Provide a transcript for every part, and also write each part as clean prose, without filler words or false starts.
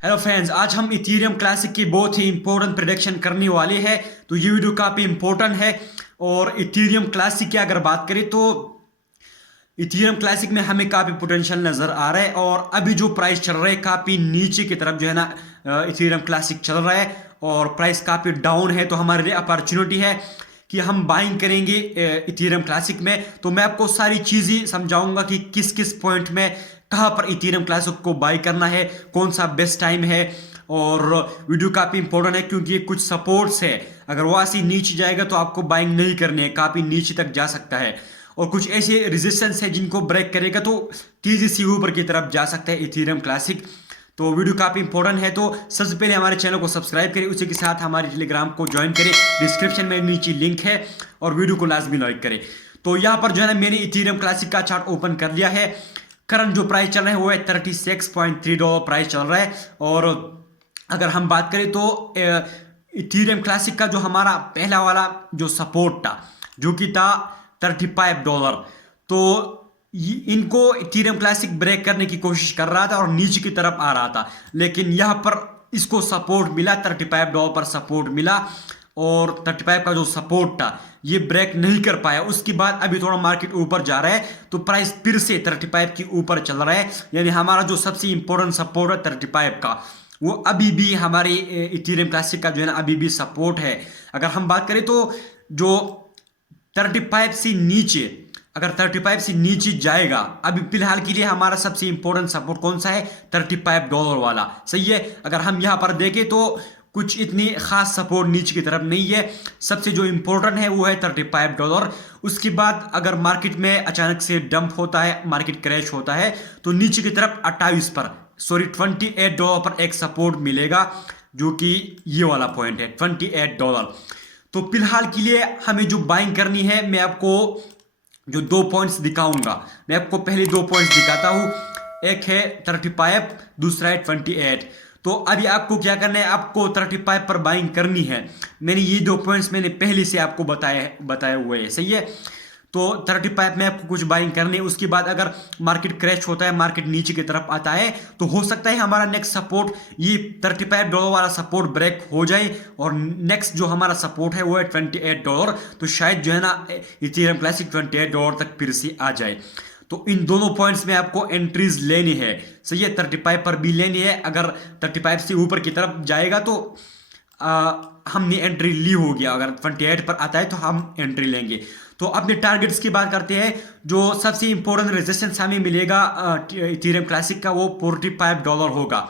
Hello friends, आज हम Ethereum classic की बहुत ही इंपॉर्टेंट प्रेडिक्शन करने वाले हैं। तो ये वीडियो काफ़ी इंपॉर्टेंट है। और इथीरियम क्लासिक की अगर बात करें तो इथीरियम क्लासिक में हमें काफ़ी पोटेंशियल नज़र आ रहा है। और अभी जो प्राइस चल रहा है काफ़ी नीचे की तरफ जो है ना, इथीरियम क्लासिक चल रहा है और प्राइस काफ़ी डाउन है। तो हमारे लिए अपॉर्चुनिटी है कि हम बाइंग करेंगे इथीरियम क्लासिक में। तो मैं आपको सारी चीज़ें समझाऊंगा कि किस किस पॉइंट में कहाँ पर इथीरियम क्लासिक को बाई करना है, कौन सा बेस्ट टाइम है। और वीडियो काफ़ी इंपॉर्टेंट है क्योंकि ये कुछ सपोर्ट्स है। अगर वो ऐसी नीचे जाएगा तो आपको बाइंग नहीं करनी है, काफ़ी नीचे तक जा सकता है। और कुछ ऐसे रेजिस्टेंस है जिनको ब्रेक करेगा तो तेजी से ऊपर की तरफ जा सकता है इथीरियम क्लासिक। तो वीडियो काफ़ी इंपॉर्टेंट है। तो सबसे पहले हमारे चैनल को सब्सक्राइब करें, उसी के साथ हमारे टेलीग्राम को ज्वाइन करें, डिस्क्रिप्शन में नीचे लिंक है। और वीडियो को लाजमी लाइक करें। तो यहाँ पर जो है ना, मैंने इथीरियम क्लासिक का चार्ट ओपन कर लिया है। करंट जो प्राइस चल रहा है वो है $36.3 प्राइस चल रहा है। और अगर हम बात करें तो इथीरियम क्लासिक का जो हमारा पहला वाला जो सपोर्ट था, जो कि था $35, तो इनको इथीरियम क्लासिक ब्रेक करने की कोशिश कर रहा था और नीचे की तरफ आ रहा था। लेकिन यहाँ पर इसको सपोर्ट मिला, $35 पर सपोर्ट मिला। और 35 का जो सपोर्ट था ये ब्रेक नहीं कर पाया। उसके बाद अभी थोड़ा मार्केट ऊपर जा रहा है तो प्राइस फिर से 35 के ऊपर चल रहा है। यानी हमारा जो सबसे इंपॉर्टेंट सपोर्ट है 35 का, वो अभी भी हमारे इथीरियम क्लासिक का जो है ना अभी भी सपोर्ट है। अगर हम बात करें तो जो 35 से नीचे, अगर 35 से नीचे जाएगा, अभी फिलहाल के लिए हमारा सबसे इंपॉर्टेंट सपोर्ट कौन सा है? $35 वाला, सही है। अगर हम यहां पर देखें तो कुछ इतनी खास सपोर्ट नीचे की तरफ नहीं है। सबसे जो इंपॉर्टेंट है वो है $35। उसके बाद अगर मार्केट में अचानक से डंप होता है, मार्केट क्रैश होता है, तो नीचे की तरफ 28 पर, सॉरी $28 पर एक सपोर्ट मिलेगा, जो कि ये वाला पॉइंट है $28। तो फिलहाल के लिए हमें जो बाइंग करनी है, मैं आपको जो दो पॉइंट्स दिखाऊंगा, मैं आपको पहले दो पॉइंट्स दिखाता हूं। एक है 35, दूसरा है 28। तो अभी आपको क्या करना है, आपको 35 पर बाइंग करनी है। मैंने ये दो पॉइंट्स मैंने पहले से आपको बताए हुए हैं, सही है। तो 35 में आपको कुछ बाइंग करनी है। उसके बाद अगर मार्केट क्रैश होता है, मार्केट नीचे की तरफ आता है, तो हो सकता है हमारा नेक्स्ट सपोर्ट ये $35 वाला सपोर्ट ब्रेक हो जाए और नेक्स्ट जो हमारा सपोर्ट है वो है $28। तो शायद जो है ना इथीरियम क्लासिक $28 तक फिर से आ जाए। तो इन दोनों पॉइंट्स में आपको एंट्रीज लेनी है, सही है। 35 पर भी लेनी है। अगर 35 से ऊपर की तरफ जाएगा तो हमने एंट्री ली होगी। अगर 28 पर आता है तो हम एंट्री लेंगे। तो अपने टारगेट्स की बात करते हैं। जो सबसे इंपॉर्टेंट रेजिस्टेंस हमें मिलेगा इथीरियम क्लासिक का, वो $45 होगा।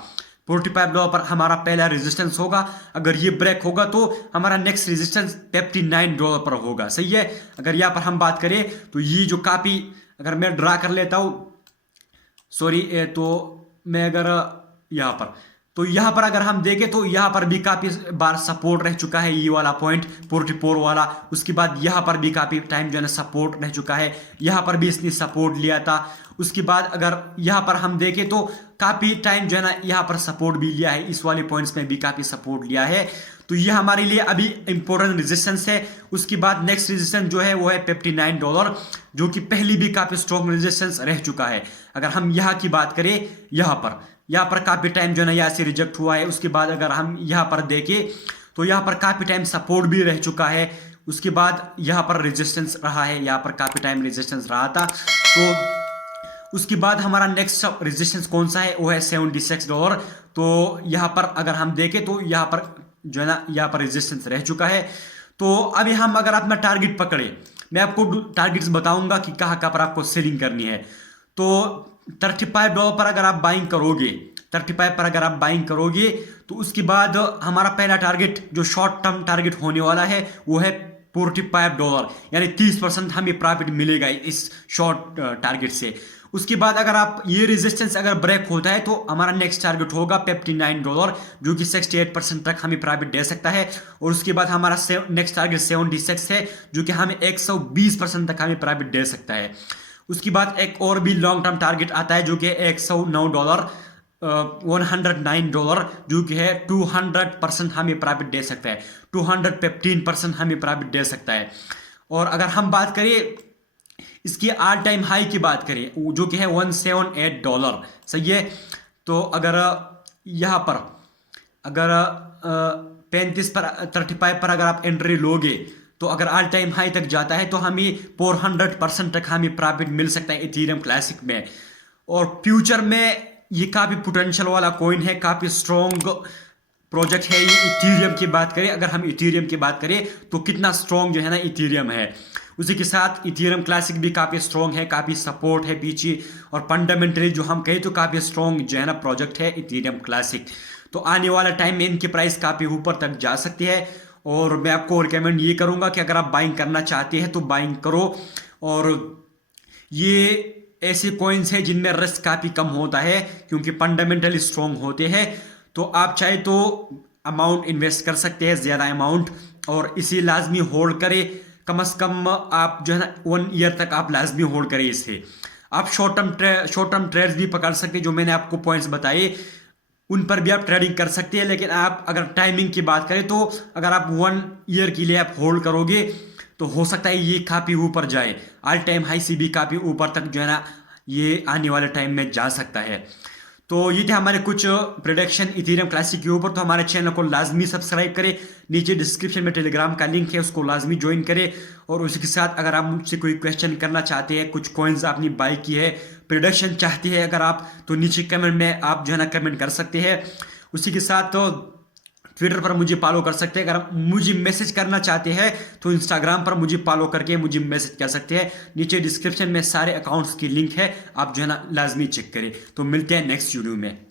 $45 पर हमारा पहला रेजिस्टेंस होगा। अगर ये ब्रेक होगा तो हमारा नेक्स्ट रेजिस्टेंस $59 पर होगा, सही है। अगर यहाँ पर हम बात करें तो ये जो काफ़ी, अगर मैं ड्रा कर लेता हूँ, सॉरी, तो मैं अगर यहाँ पर, तो यहाँ पर अगर हम देखें तो यहाँ पर भी काफ़ी बार सपोर्ट रह चुका है, ये वाला पॉइंट 44 वाला। उसके बाद यहाँ पर भी काफ़ी टाइम जो है ना सपोर्ट रह चुका है। यहाँ पर भी इसने सपोर्ट लिया था। उसके बाद अगर यहाँ पर हम देखें तो काफ़ी टाइम जो है ना यहाँ पर सपोर्ट भी लिया है, इस वाले पॉइंट्स में भी काफ़ी सपोर्ट लिया है। तो ये हमारे लिए अभी इंपॉर्टेंट रेजिस्टेंस है। उसके बाद नेक्स्ट रेजिस्टेंस जो है वो है $59, जो कि पहले भी काफ़ी स्ट्रॉन्ग रेजिस्टेंस रह चुका है। अगर हम यहाँ की बात करें, यहाँ पर काफ़ी टाइम जो है ना यहाँ से रिजेक्ट हुआ है। उसके बाद अगर हम यहाँ पर देखें तो यहाँ पर काफ़ी टाइम सपोर्ट भी रह चुका है। उसके बाद यहाँ पर रेजिस्टेंस रहा है, यहाँ पर काफ़ी टाइम रेजिस्टेंस रहा था। तो उसके बाद हमारा नेक्स्ट रेजिस्टेंस कौन सा है, वो है $76। तो यहाँ पर अगर हम देखें तो यहाँ पर जो है ना यहाँ पर रेजिस्टेंस रह चुका है। तो अभी हम अगर अपना टारगेट पकड़े, मैं आपको टारगेट्स बताऊंगा कि कहाँ कहाँ पर आपको सेलिंग करनी है। तो $35 पर अगर आप बाइंग करोगे, 35 पर अगर आप बाइंग करोगे, तो उसके बाद हमारा पहला टारगेट जो शॉर्ट टर्म टारगेट होने वाला है वो है $45, यानी 30% हमें प्रॉफिट मिलेगा इस शॉर्ट टारगेट से। उसके बाद अगर आप ये रेजिस्टेंस अगर ब्रेक होता है तो हमारा नेक्स्ट टारगेट होगा $59, जो कि 68% तक हमें प्रॉफिट दे सकता है। और उसके बाद हमारा नेक्स्ट टारगेट 76 है, जो कि हमें 120% तक हमें प्रॉफिट दे सकता है। उसके बाद एक और भी लॉन्ग टर्म टारगेट आता है जो कि $109, $109, जो कि है 200% हमें प्रॉफिट दे सकता है, 215% हमें प्रॉफिट दे सकता है। और अगर हम बात करें इसकी ऑल टाइम हाई की बात करें, जो कि है $178, सही है। तो अगर यहाँ पर अगर 35 पर 35 पर अगर आप एंट्री लोगे तो अगर ऑल टाइम हाई तक जाता है तो हमें 400% तक हमें प्रॉफिट मिल सकता है इथेरियम क्लासिक में। और फ्यूचर में ये काफ़ी पोटेंशियल वाला कॉइन है, काफ़ी स्ट्रॉन्ग प्रोजेक्ट है ये। इथेरियम की बात करें, अगर हम इथेरियम की बात करें तो कितना स्ट्रॉन्ग जो है ना इथेरियम है, उसी के साथ इथेरियम क्लासिक भी काफ़ी स्ट्रॉन्ग है, काफ़ी सपोर्ट है पीछे। और फंडामेंटली जो हम कहें तो काफ़ी स्ट्रॉन्ग जो है ना प्रोजेक्ट है इथेरियम क्लासिक। तो आने वाला टाइम में इनकी प्राइस काफ़ी ऊपर तक जा सकती है। और मैं आपको रिकमेंड ये करूँगा कि अगर आप बाइंग करना चाहते हैं तो बाइंग करो। और ये ऐसे कॉइन्स हैं जिनमें रिस्क काफ़ी कम होता है क्योंकि फंडामेंटली स्ट्रॉन्ग होते हैं। तो आप चाहे तो अमाउंट इन्वेस्ट कर सकते हैं, ज़्यादा अमाउंट, और इसे लाजमी होल्ड करें। कम से कम आप जो है ना 1 ईयर तक आप लाजमी होल्ड करें इसे। आप शॉर्ट टर्म ट्रेड्स भी पकड़ सकते हैं, जो मैंने आपको पॉइंट्स बताए उन पर भी आप ट्रेडिंग कर सकते हैं। लेकिन आप अगर टाइमिंग की बात करें तो अगर आप 1 ईयर के लिए आप होल्ड करोगे तो हो सकता है ये काफ़ी ऊपर जाए, ऑल टाइम हाई से भी काफ़ी ऊपर तक जो है ना ये आने वाले टाइम में जा सकता है। तो ये थे हमारे कुछ प्रेडिक्शन इथेरियम क्लासिक के ऊपर। तो हमारे चैनल को लाजमी सब्सक्राइब करें, नीचे डिस्क्रिप्शन में टेलीग्राम का लिंक है, उसको लाजमी ज्वाइन करें। और उसी के साथ अगर आप मुझसे कोई क्वेश्चन करना चाहते हैं, कुछ कॉइन्स आपने बाई की है, प्रेडिक्शन चाहते हैं अगर आप, तो नीचे कमेंट में आप जो है ना कमेंट कर सकते हैं। उसी के साथ तो ट्विटर पर मुझे फॉलो कर सकते हैं। अगर आप मुझे मैसेज करना चाहते हैं तो इंस्टाग्राम पर मुझे फॉलो करके मुझे मैसेज कर सकते हैं। नीचे डिस्क्रिप्शन में सारे अकाउंट्स की लिंक है, आप जो है ना लाजमी चेक करें। तो मिलते हैं नेक्स्ट वीडियो में।